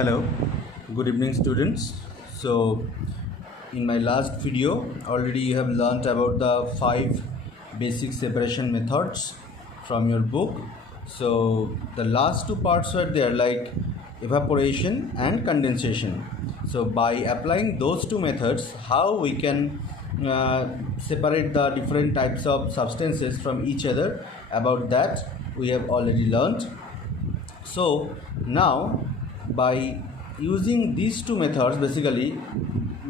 Hello, good evening students. So in my last video already you have learnt about the 5 basic separation methods from your book. So the last 2 parts were there, like evaporation and condensation. So by applying those 2 methods, how we can separate the different types of substances from each other, about that we have already learnt. So now by using these 2 methods, basically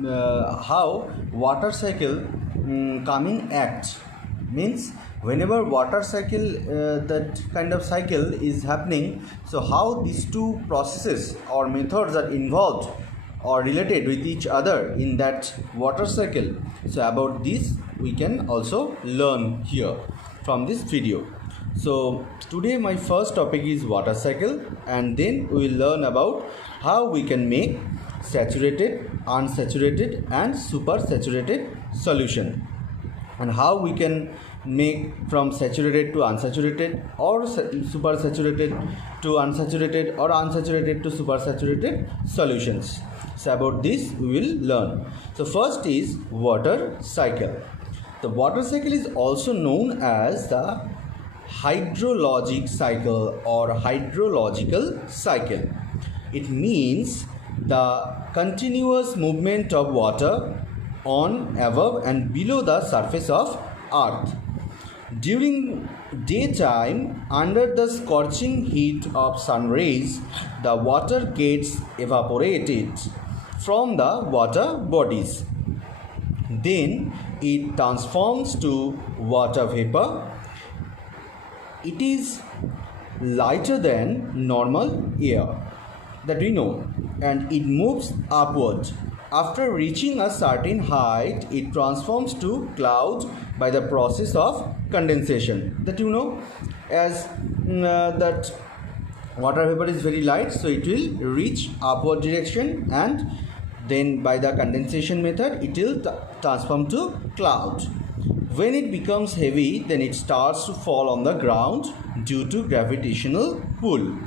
how water cycle coming act means, whenever water cycle that kind of cycle is happening, so how these 2 processes or methods are involved or related with each other in that water cycle. So about this we can also learn here from this video. So today my first topic is water cycle, and then we will learn about how we can make saturated, unsaturated and supersaturated solution, and how we can make from saturated to unsaturated, or supersaturated to unsaturated, or unsaturated to supersaturated solutions. So about this we will learn. So first is water cycle. The water cycle is also known as the hydrologic cycle or hydrological cycle. It means the continuous movement of water on, above and below the surface of earth. During daytime, under the scorching heat of sun rays, the water gets evaporated from the water bodies. Then it transforms to water vapor. It is lighter than normal air, that we know, and it moves upward. After reaching a certain height, it transforms to cloud by the process of condensation, that you know, as that water vapor is very light, so it will reach upward direction, and then by the condensation method it will transform to cloud. When it becomes heavy, then it starts to fall on the ground due to gravitational pull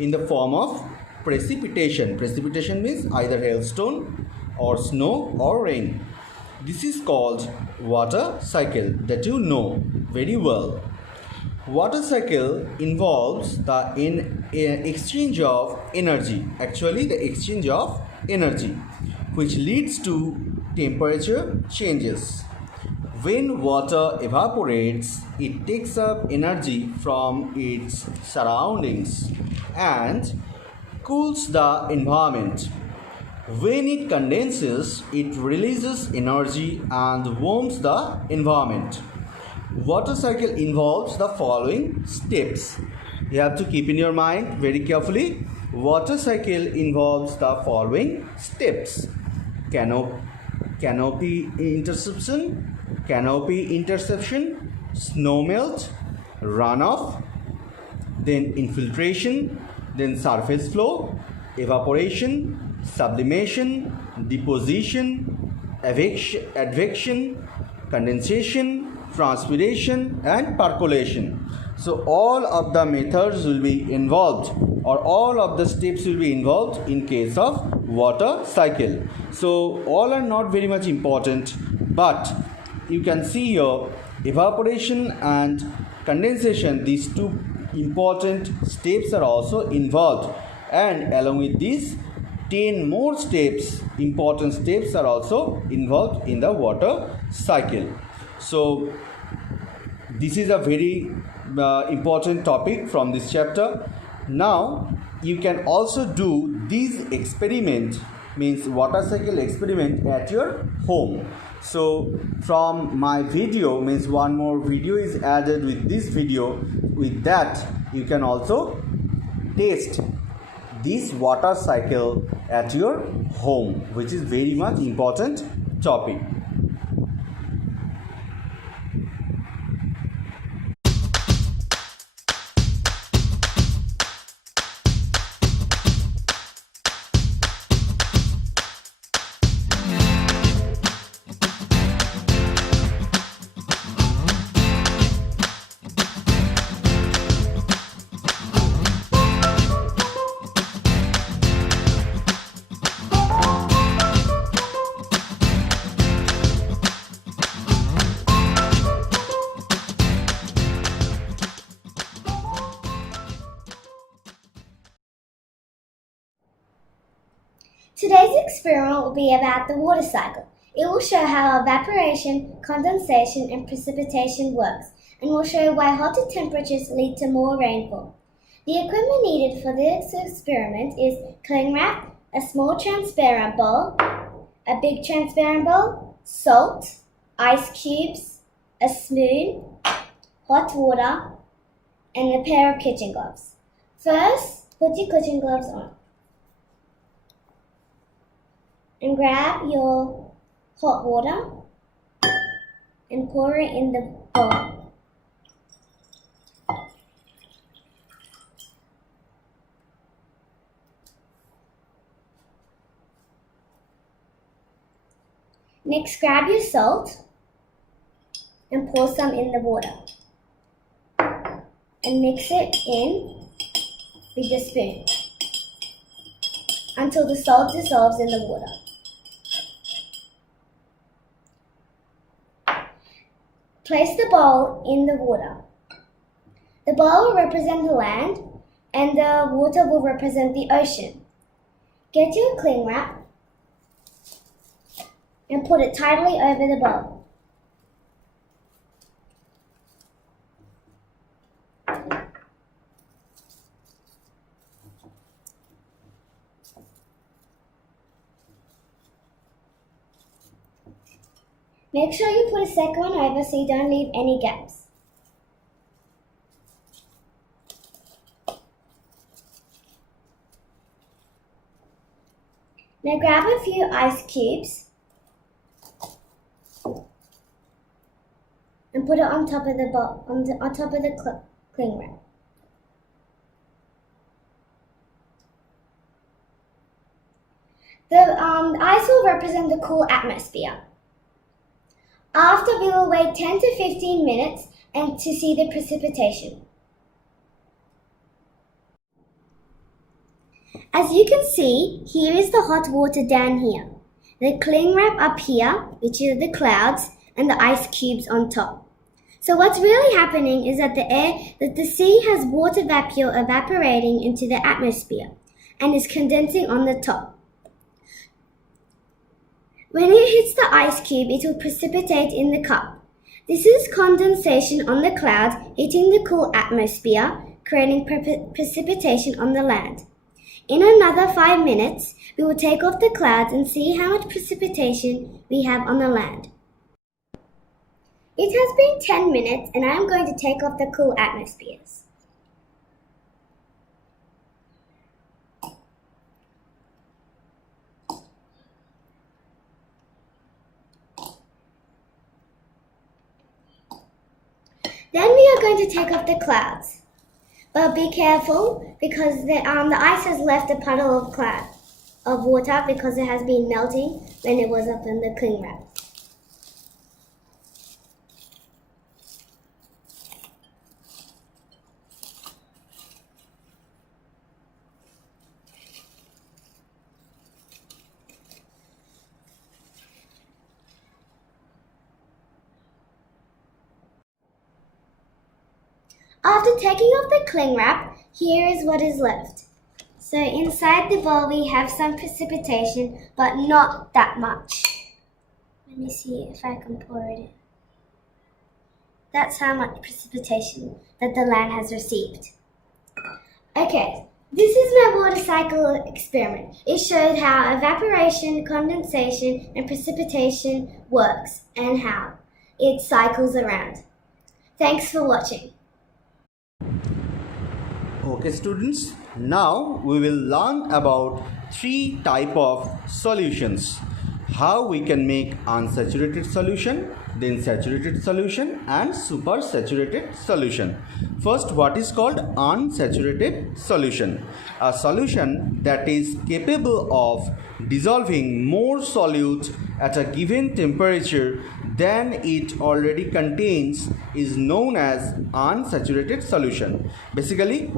in the form of precipitation. Precipitation means either hailstone or snow or rain. This is called water cycle, that you know very well. Water cycle involves the exchange of energy, actually the exchange of energy, which leads to temperature changes. When water evaporates, it takes up energy from its surroundings and cools the environment. When it condenses, it releases energy and warms the environment. Water cycle involves the following steps. You have to keep in your mind very carefully. Water cycle involves the following steps: canopy interception, snow melt, runoff, then infiltration, then surface flow, evaporation, sublimation, deposition, advection, condensation, transpiration and percolation. So all of the methods will be involved, or all of the steps will be involved in case of water cycle. So all are not very much important, but you can see here evaporation and condensation, these 2 important steps are also involved, and along with these 10 more steps, important steps are also involved in the water cycle. So this is a very important topic from this chapter. Now you can also do this experiment, means water cycle experiment, at your home. So from my video, means one more video is added with this video. With that you can also test this water cycle at your home, which is very much important topic. Today's experiment will be about the water cycle. It will show how evaporation, condensation, and precipitation works, and will show why hotter temperatures lead to more rainfall. The equipment needed for this experiment is cling wrap, a small transparent bowl, a big transparent bowl, salt, ice cubes, a spoon, hot water, and a pair of kitchen gloves. First, put your kitchen gloves on and grab your hot water and pour it in the bowl. Next, grab your salt and pour some in the water and mix it in with the spoon until the salt dissolves in the water. Place the bowl in the water. The bowl will represent the land and the water will represent the ocean. Get your cling wrap and put it tightly over the bowl. Make sure you put a second one over so you don't leave any gaps. Now grab a few ice cubes and put it on top of the bowl, on top of the cling wrap. The ice will represent the cool atmosphere. After, we will wait 10 to 15 minutes and to see the precipitation. As you can see, here is the hot water down here, the cling wrap up here, which are the clouds, and the ice cubes on top. So what's really happening is that the sea has water vapor evaporating into the atmosphere and is condensing on the top. When it hits the ice cube, it will precipitate in the cup. This is condensation on the clouds hitting the cool atmosphere, creating precipitation on the land. In another 5 minutes, we will take off the clouds and see how much precipitation we have on the land. It has been 10 minutes and I am going to take off the cool atmospheres. Then we are going to take off the clouds. But be careful because the ice has left a puddle of water because it has been melting when it was up in the cling wrap. After taking off the cling wrap, here is what is left. So inside the bowl we have some precipitation, but not that much. Let me see if I can pour it in. That's how much precipitation that the land has received. Okay, this is my water cycle experiment. It showed how evaporation, condensation, and precipitation works and how it cycles around. Thanks for watching. Okay students, now we will learn about 3 types of solutions. How we can make unsaturated solution, then saturated solution and supersaturated solution. First, what is called unsaturated solution? A solution that is capable of dissolving more solute at a given temperature than it already contains is known as unsaturated solution. Basically,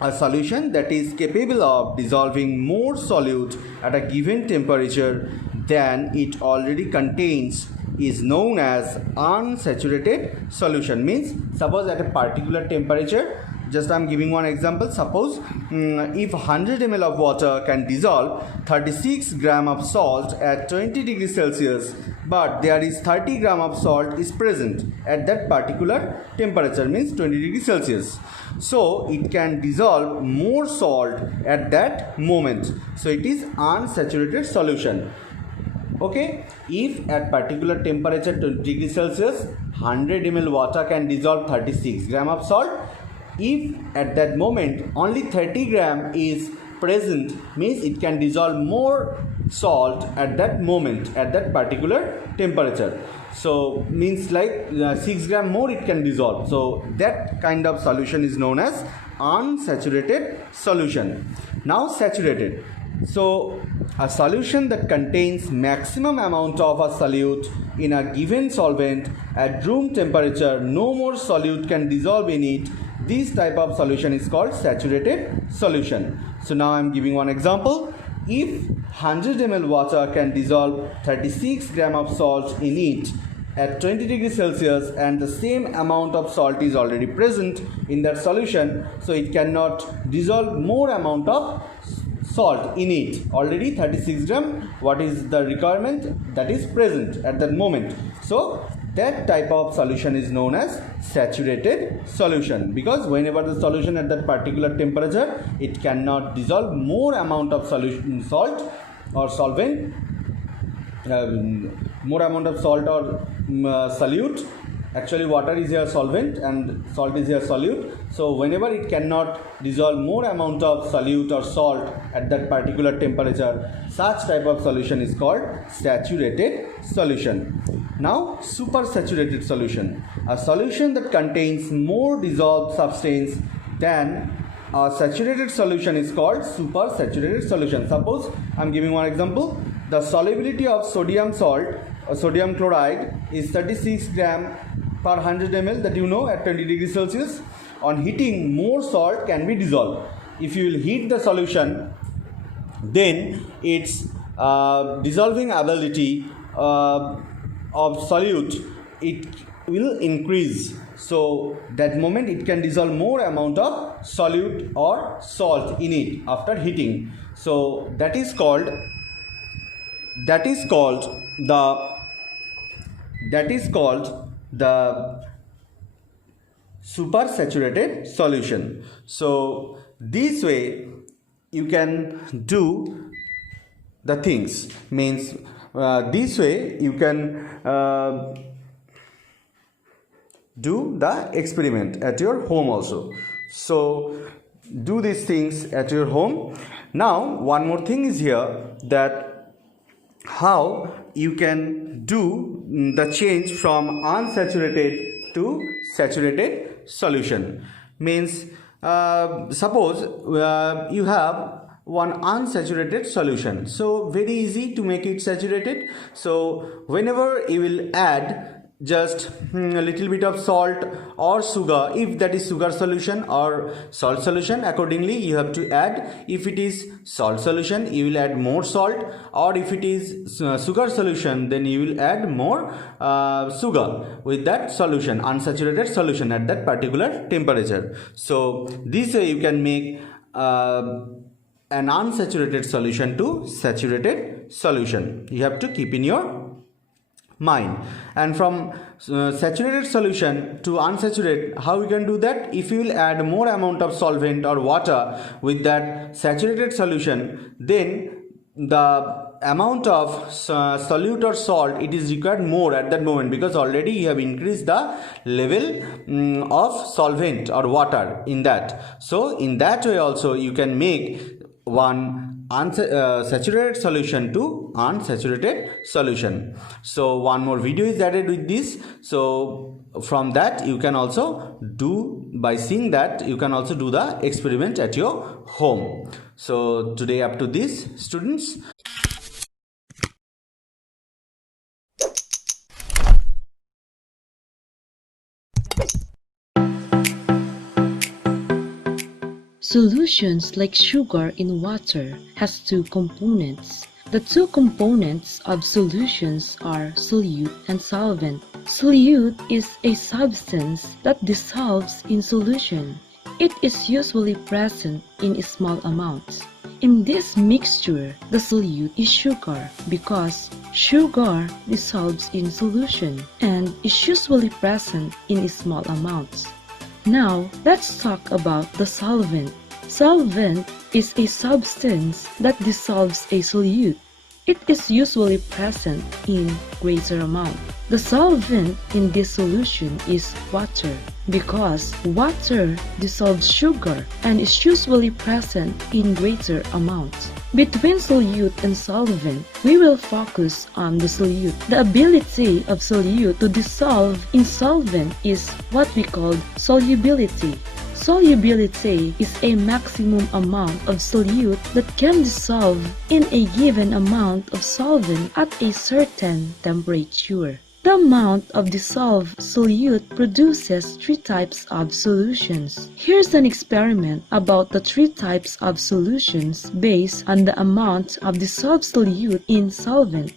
a solution that is capable of dissolving more solute at a given temperature than it already contains is known as unsaturated solution. Means suppose at a particular temperature Just I'm giving one example. Suppose if 100 ml of water can dissolve 36 gram of salt at 20 degrees Celsius, but there is 30 gram of salt is present at that particular temperature, means 20 degrees Celsius. So it can dissolve more salt at that moment. So it is unsaturated solution. Okay, if at particular temperature 20 degrees Celsius 100 ml water can dissolve 36 gram of salt, if at that moment only 30 gram is present, means it can dissolve more salt at that moment at that particular temperature. So means like 6 gram more it can dissolve. So that kind of solution is known as unsaturated solution. Now saturated. So a solution that contains maximum amount of a solute in a given solvent at room temperature, no more solute can dissolve in it. This type of solution is called saturated solution. So now I am giving one example. If 100 ml water can dissolve 36 gram of salt in it at 20 degrees Celsius and the same amount of salt is already present in that solution, so it cannot dissolve more amount of salt in it. Already 36 gram, what is the requirement that is present at that moment. So that type of solution is known as saturated solution, because whenever the solution at that particular temperature, it cannot dissolve more amount of solution salt or solvent, more amount of salt or solute. Actually water is your solvent and salt is your solute. So whenever it cannot dissolve more amount of solute or salt at that particular temperature, such type of solution is called saturated solution. Now supersaturated solution. A solution that contains more dissolved substance than a saturated solution is called supersaturated solution. Suppose I am giving one example. The solubility of sodium salt or sodium chloride is 36 gram per 100 ml, that you know, at 20 degrees Celsius. On heating, more salt can be dissolved. If you will heat the solution, then its dissolving ability of solute, it will increase. So that moment it can dissolve more amount of solute or salt in it after heating. So that is called the supersaturated solution. So this way you can do the things, means this way you can do the experiment at your home also. So do these things at your home. Now one more thing is here, that how you can do the change from unsaturated to saturated solution. Means suppose you have one unsaturated solution, so very easy to make it saturated. So whenever you will add just a little bit of salt or sugar, if that is sugar solution or salt solution, accordingly you have to add. If it is salt solution, you will add more salt, or if it is sugar solution, then you will add more sugar with that solution, unsaturated solution at that particular temperature. So this way you can make an unsaturated solution to saturated solution. You have to keep in your mind. And from saturated solution to unsaturated, how we can do that? If you will add more amount of solvent or water with that saturated solution, then the amount of solute or salt, it is required more at that moment, because already you have increased the level of solvent or water in that. So in that way also you can make one saturated solution to unsaturated solution. So one more video is added with this. So from that you can also do, by seeing that you can also do the experiment at your home. So today up to this, students. Solutions like sugar in water has two components. The two components of solutions are solute and solvent. Solute is a substance that dissolves in solution. It is usually present in small amounts. In this mixture, the solute is sugar because sugar dissolves in solution and is usually present in small amounts. Now, let's talk about the solvent. Solvent is a substance that dissolves a solute. It is usually present in greater amount. The solvent in this solution is water because water dissolves sugar and is usually present in greater amounts. Between solute and solvent, we will focus on the solute. The ability of solute to dissolve in solvent is what we call solubility. Solubility is a maximum amount of solute that can dissolve in a given amount of solvent at a certain temperature. The amount of dissolved solute produces three types of solutions. Here's an experiment about the three types of solutions based on the amount of dissolved solute in solvent.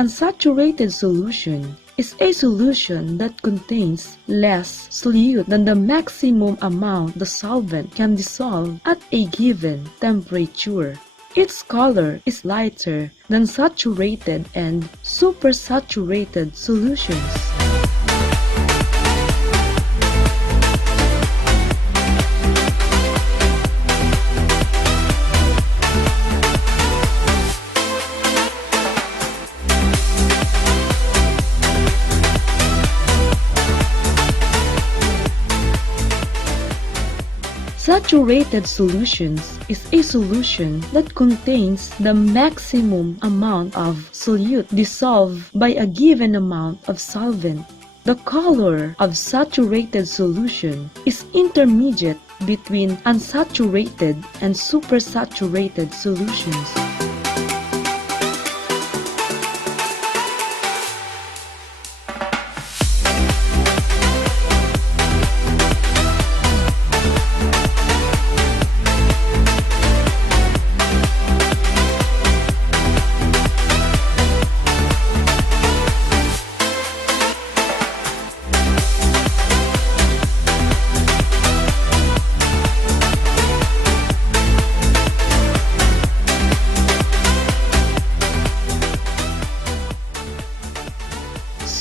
Unsaturated solution is a solution that contains less solute than the maximum amount the solvent can dissolve at a given temperature. Its color is lighter than saturated and supersaturated solutions. Saturated solutions is a solution that contains the maximum amount of solute dissolved by a given amount of solvent. The color of saturated solution is intermediate between unsaturated and supersaturated solutions.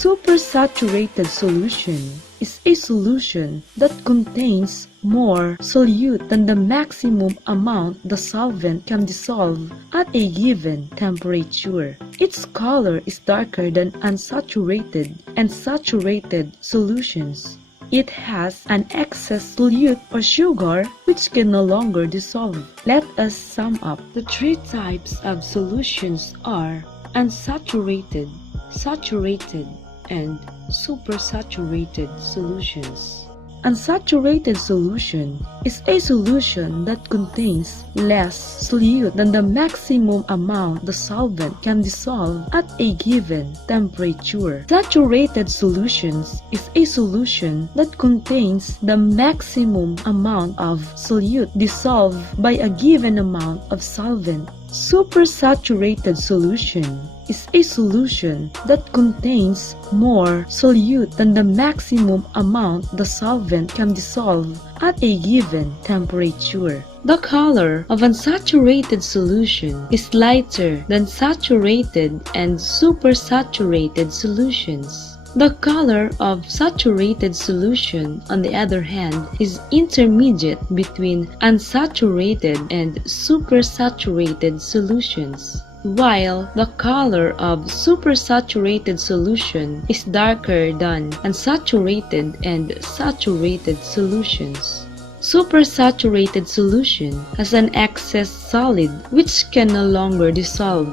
Supersaturated solution is a solution that contains more solute than the maximum amount the solvent can dissolve at a given temperature. Its color is darker than unsaturated and saturated solutions. It has an excess solute or sugar which can no longer dissolve. Let us sum up. The three types of solutions are unsaturated, saturated, and supersaturated solutions. Unsaturated solution is a solution that contains less solute than the maximum amount the solvent can dissolve at a given temperature. Saturated solutions is a solution that contains the maximum amount of solute dissolved by a given amount of solvent. Supersaturated solution is a solution that contains more solute than the maximum amount the solvent can dissolve at a given temperature. The color of unsaturated solution is lighter than saturated and supersaturated solutions. The color of saturated solution, on the other hand, is intermediate between unsaturated and supersaturated solutions, while the color of supersaturated solution is darker than unsaturated and saturated solutions. Supersaturated solution has an excess solid which can no longer dissolve.